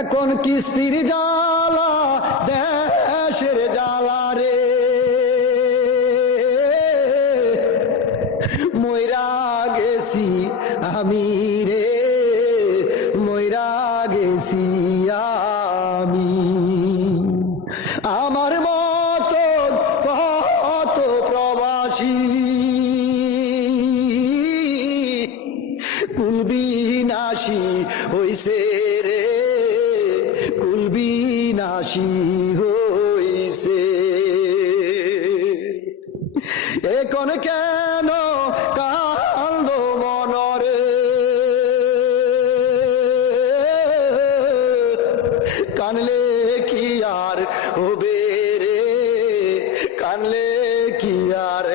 এখন কিস্তির জ্বালা দেশের জ্বালা রে, মইরা গেছি আমি রে, মইরা গেছি আমি। আমার মতো কত প্রবাসী কুলবিনাশী হইছে রে, কুলবিনাশী হইছে। এখন কেন কান্দ মনরে, কানলে কি আর হবে রে, কানলে কি আর